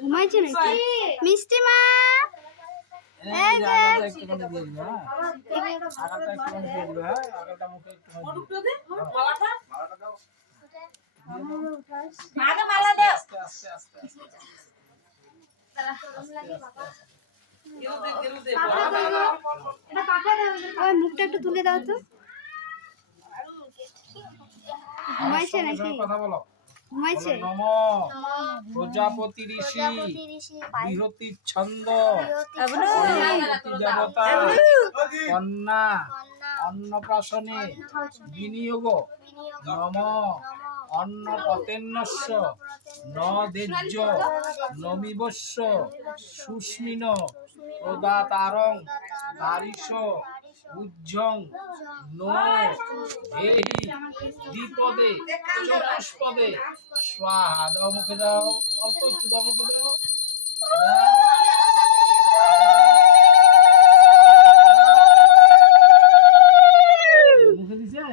ঘুমাইছে নাকি মিষ্টি মা? এই যে একটুখানি দিয়ে দিবা, হ্যাঁ আগালটা একটুখানি দিয়ে দিবা, হ্যাঁ আগালটা মুখে একটুখানি দিয়ে দিবা। মালাটা দাও। মাকে মালা দাও। আস্তে আস্তে আস্তে আস্তে ওই মুখটা একটু তুলে দাও তো। ঘুমাইছে সঙ্গে নাকি? সঙ্গে কথা বলো। ঘুমাইছে? নম প্রজাপতি ঋষি বৃহতি ছন্দ দেবতা কন্যা অন্নপ্রাশনে বিনিয়োগ নম অন্নপতেন্নস্য ন দেজ্য নমিবস্য সুস্মিন প্রদাতারং তারিশ উজ্জং নো দেহি দ্বিপদে চতুষ্পদে স্বাহা। দাও মুখে দাও, অল্প একটু দাও মুখে দাও। মুখে দিছে?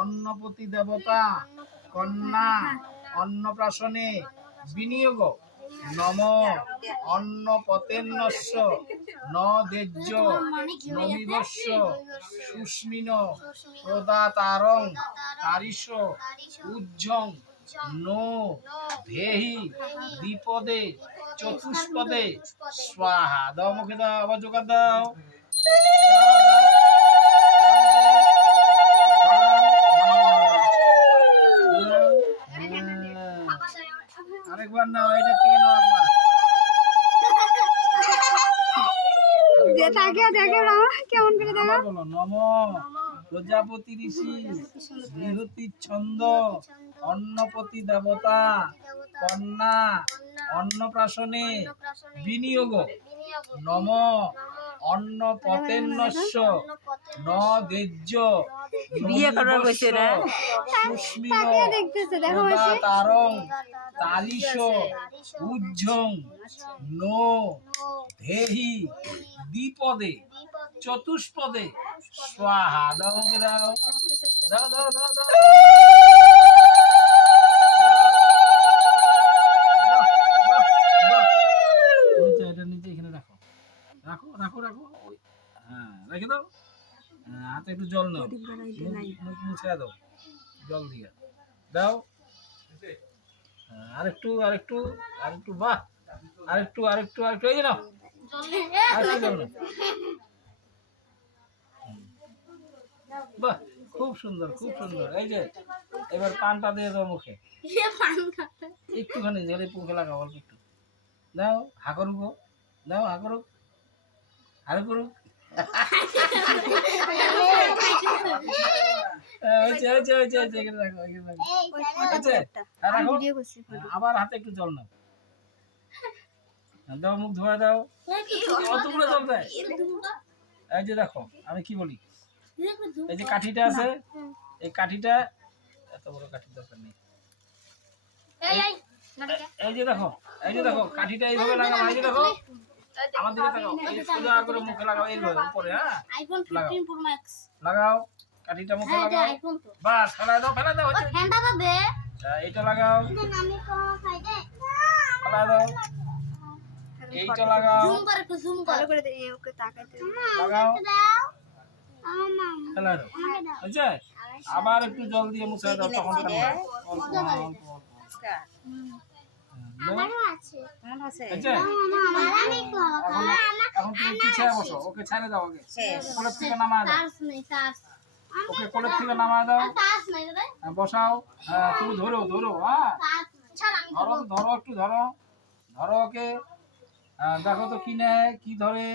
অন্নপতি দেবতা কন্যা অন্নপ্রাশনে বিনিয়োগ নম অন্নপতেন্নস্য ন দেজ্য নমিবস্য সুস্মিন প্রদাতারং তারিশ উজ্জং নো দেহি দ্বিপদে চতুষ্পদে স্বাহা। দাও মুখে দাও, আবার জোগাড় দাও। আরেকবার নাও, এটা থেকে নাও একবার। দেখে দেখে রামা কেমন করে দেখা। আবার বলো নম প্রজাপতি ঋষি বৃহতি ছন্দ অন্নপতি দেবতা কন্যা অন্নপ্রাশনে বিনিয়োগ নম অন্নপতেন্নস্য ন দেজ্য বিয়ে করার বসে না সুস্মিন তাকিয়ে দেখতেছে, দেখো বসে। প্রদাতারং তারিশ উজ্জং নো দেহি দ্বিপদে চতুষ্পদে স্বাহা। দাও মুখে দাও, দাও দাও দাও দাও। এটা নিচে এখানে রাখো, রাখো রাখো রাখো। হ্যাঁ রেখে দাও। হাতে একটু জল নাও, মুখ মুছে দাও জল দিয়ে দাও। আরেকটু আরেকটু আরেকটু, বাহ আরেকটু আরেকটু আরেকটু, এই যে নাও আরেকটু জল নাও। বাহ খুব সুন্দর খুব সুন্দর। এই যে এবার পানটা দিয়ে দাও মুখে, একটুখানি জলে মুখে লাগাও অল্প একটু। দাও হা করুক, দাও হা করুক, আরে করুক। আবার হাতে একটু জল নাও, দাও মুখ ধোয়া দাও। অতগুলো জল দেয়? এই যে দেখো আমি কি বলি, এই যে কাঠিটা আছে, এই কাঠিটা এত বড় কাঠির দরকার নেই। এই যে দেখো, এই যে দেখো কাঠিটা এইভাবে লাগাও। এই যে দেখো আমার দিকে তাকাও, এই সোজা করে মুখে লাগাও, এইভাবে উপরে। হ্যাঁ আইফোন 15 প্রো ম্যাক্স লাগাও, কাঠিটা মুখে লাগাও। বাস ফেলা দাও ফেলা দাও। ঠান্ডাটা দে। এইটা লাগাও, আমি তো খাই দে। ফেলা দাও। এইটা লাগাও, জুম করে একটু জুম করে দে, ওকে তাকাইতে লাগাও, দাও। ফেলা দাও। বুঝছে? আবার একটু জল দিয়ে মুছে দাও, তখন ঠান্ডা। অল্প অল্প অল্প। আমারও আছে। বুঝছে? এখন তুমি পিছিয়ে বসো, ওকে ছেড়ে দাও। আগে কোলের থেকে নামায় দাও, তাস নেই তাস। ওকে কোলের থেকে নামায় দাও। তাস নাই রে। বসাও। হ্যাঁ তুমি ধরো ধরো। হ্যাঁ তাস ছাড় আমি ধরো ধরো একটু ধরো, ধরো ওকে। দেখো তো কি নেয়, কি ধরে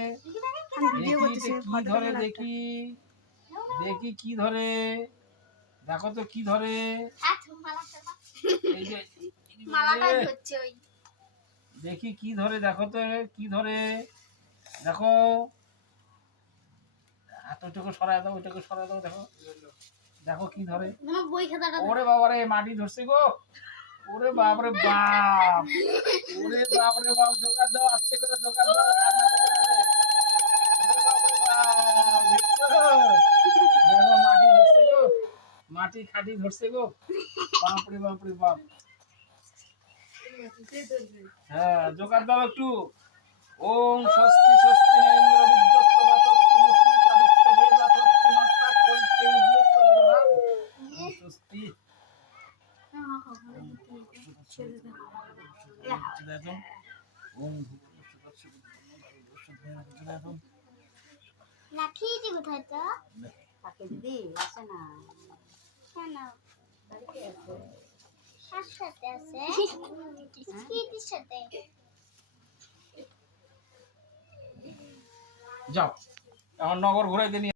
দেখি, কি ধরে দেখি, দেখি কি ধরে, দেখো তো কি ধরে। এই যে মালাটাই হচ্ছে ওই। দেখি কি ধরে, দেখো তো কি ধরে, দেখো। হাতটাকে সরায় দাও, ওইটাকে সরায় দাও। দেখো দেখো কি ধরে। বই খাতাটা ওরে বাবা রে, মাটি ধরছে গো। ওরে ওরে বাপ রে বাপ, ওরে বাপ রে বাপ, জোগাড় দাও, আস্তে করে জোগাড় দাও, কান্না করবে না রে। ওরে বাপ রে বাপ, দেখছো? দেখো মাটি ধরছে গো, মাটি খাটি ধরছে গো, বাপ রে বাপ রে বাপ। হ্যাঁ, জোগাড় দাও একটু। ওম স্বস্তি স্বস্তি না ইন্দ্র বিধ্বস্ত বা স্বস্তি মতি সাবিত্র বেদা স্বস্তি নস্তাক করিতে বৃহস্পতি দোলা। ওম স্বস্তি। ওম লাঠি দি কোথায় তো? তাকে দিদি আসে না কেন? বাড়িতে আছে কার সাথে আছে? কিটির সাথে? যাও, আমার নগর ঘুরাইতে নিয়ে